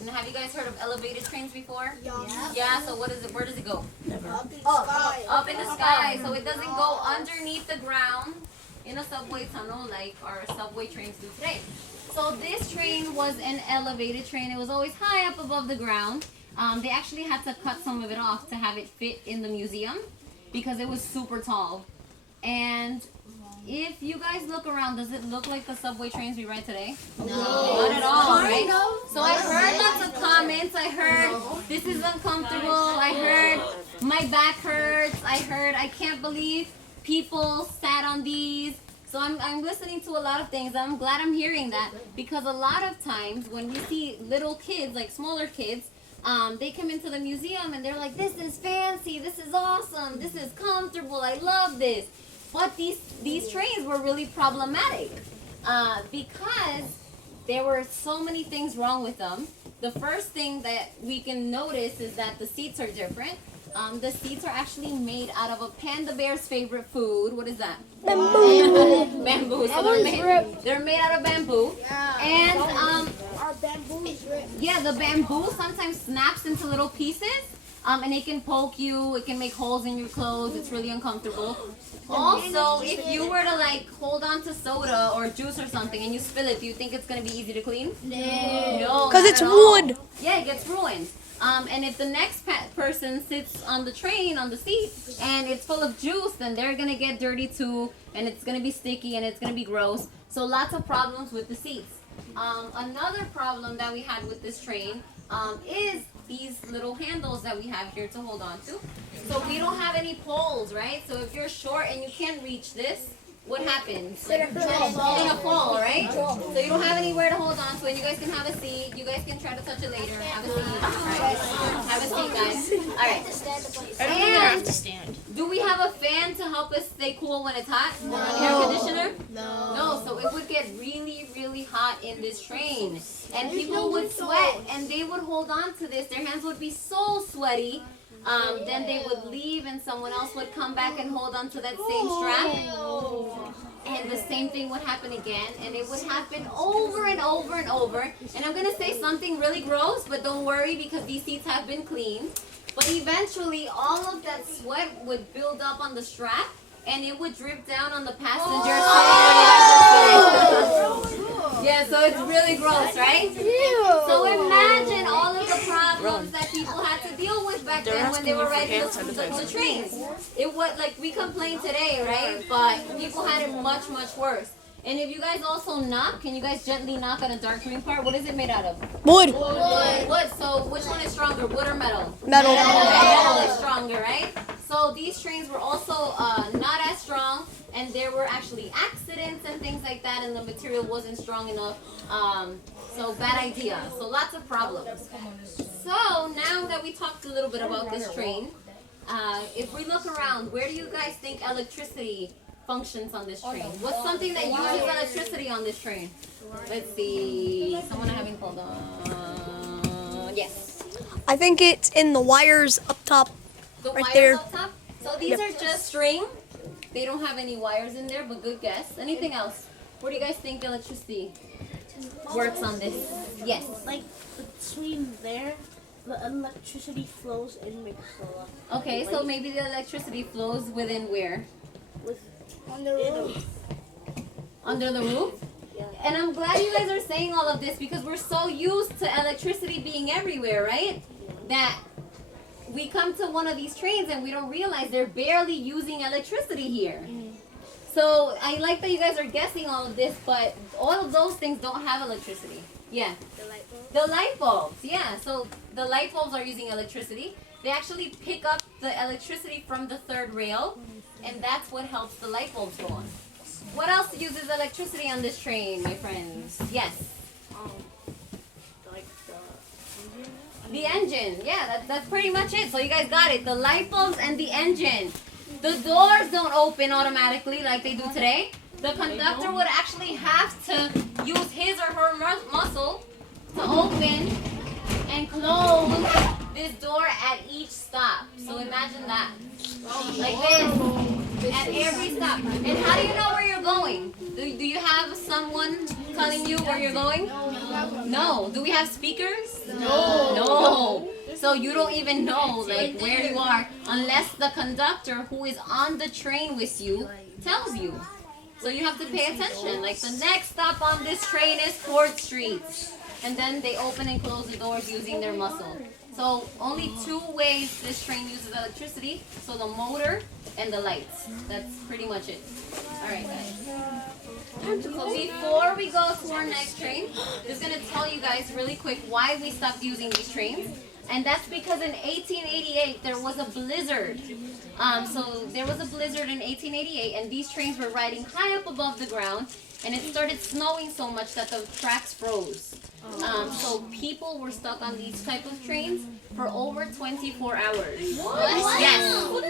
And have you guys heard of elevated trains before? Yeah. Yeah, so what is it? Where does it go? Up in the sky. Up in the sky. So it doesn't go underneath the ground in a subway tunnel like our subway trains do today. So this train was an elevated train. It was always high up above the ground. They actually had to cut some of it off to have it fit in the museum because it was super tall. And if you guys look around, does it look like the subway trains we ride today? No. Not at all, right? So I heard lots of comments. I heard this is uncomfortable. I heard my back hurts. I heard I can't believe people sat on these. So I'm listening to a lot of things. I'm glad I'm hearing that because a lot of times when we see little kids, like smaller kids, they come into the museum and they're like, this is fancy, this is awesome, this is comfortable, I love this. But these trains were really problematic because there were so many things wrong with them. The first thing that we can notice is that the seats are different. The seats are actually made out of a panda bear's favorite food. What is that? Bamboo. Bamboo. So they're made out of bamboo. And Our bamboo is ripped. yeah, the bamboo sometimes snaps into little pieces. And it can poke you, it can make holes in your clothes, it's really uncomfortable. Also, if you were to like hold on to soda or juice or something and you spill it, do you think it's going to be easy to clean? No. Because not it's at all. wood. Yeah, it gets ruined. And if the next person sits on the train, on the seat, and it's full of juice, then they're going to get dirty too, and it's going to be sticky and it's going to be gross. So lots of problems with the seats. Another problem that we had with this train is these little handles that we have here to hold on to. So we don't have any poles, right? So if you're short and you can't reach this, what happens? Like, you're gonna fall, right? So you don't have anywhere to hold on to, and you guys can have a seat. You guys can try to touch it later. Have a seat. All right. Have a seat, guys. All right. And do we have a fan to help us stay cool when it's hot? Air conditioner? No. So it would get really, really hot in this train, and people would sweat, and they would hold on to this. Their hands would be so sweaty. Then they would leave and someone else would come back and hold on to that same strap. And the same thing would happen again. And it would happen over and over and over. And I'm going to say something really gross, but don't worry because these seats have been cleaned. But eventually all of that sweat would build up on the strap and it would drip down on the passenger side. Yeah, so it's really gross, right? So imagine all of the problems that people had to deal with back then when they were riding the trains. It was like we complain today, right? But people had it much, much worse. And if you guys also knock, can you guys gently knock on a dark green part? What is it made out of? Wood. Wood. So which one is stronger, wood or metal? Metal. Metal is stronger, right? So these trains were also not as strong, and there were actually accidents and things like that, and the material wasn't strong enough. So bad idea. So lots of problems. So now that we talked a little bit about this train, if we look around, where do you guys think electricity functions on this train? What's something that uses electricity on this train? Let's see. Someone having hold on. Yes. I think it's in the wires up top. The Right wires there. up top. So these are just string. They don't have any wires in there, but good guess. Anything else? Where do you guys think electricity works on this? Yes. Like between there, the electricity flows and makes a lot. Okay, so maybe the electricity flows within where? On the roof. Under the roof? Yeah. And I'm glad you guys are saying all of this because we're so used to electricity being everywhere, right? That we come to one of these trains and we don't realize they're barely using electricity here. So I like that you guys are guessing all of this, but all of those things don't have electricity. Yeah. The light bulbs, yeah. So the light bulbs are using electricity. They actually pick up the electricity from the third rail, and that's what helps the light bulbs go on. What else uses electricity on this train, my friends? Yes. Like The engine, yeah, that's pretty much it. So you guys got it. The light bulbs and the engine. The doors don't open automatically like they do today. The conductor would actually have to use his or her muscle to open and close this door at each stop. So imagine that. Like this. At every stop. And how do you know where you're going? Do you have someone telling you where you're going? No. Do we have speakers? No. So you don't even know like where you are unless the conductor who is on the train with you tells you. So you have to pay attention. Like the next stop on this train is 4th Street. And then they open and close the doors using their muscle. So only 2 ways this train uses electricity. So the motor and the lights. That's pretty much it. Alright guys. So before we go to our next train, I'm just going to tell you guys really quick why we stopped using these trains. And that's because in 1888 there was a blizzard. So there was a blizzard in 1888 and these trains were riding high up above the ground and it started snowing so much that the tracks froze. So people were stuck on these type of trains for over 24 hours. What? Yes. So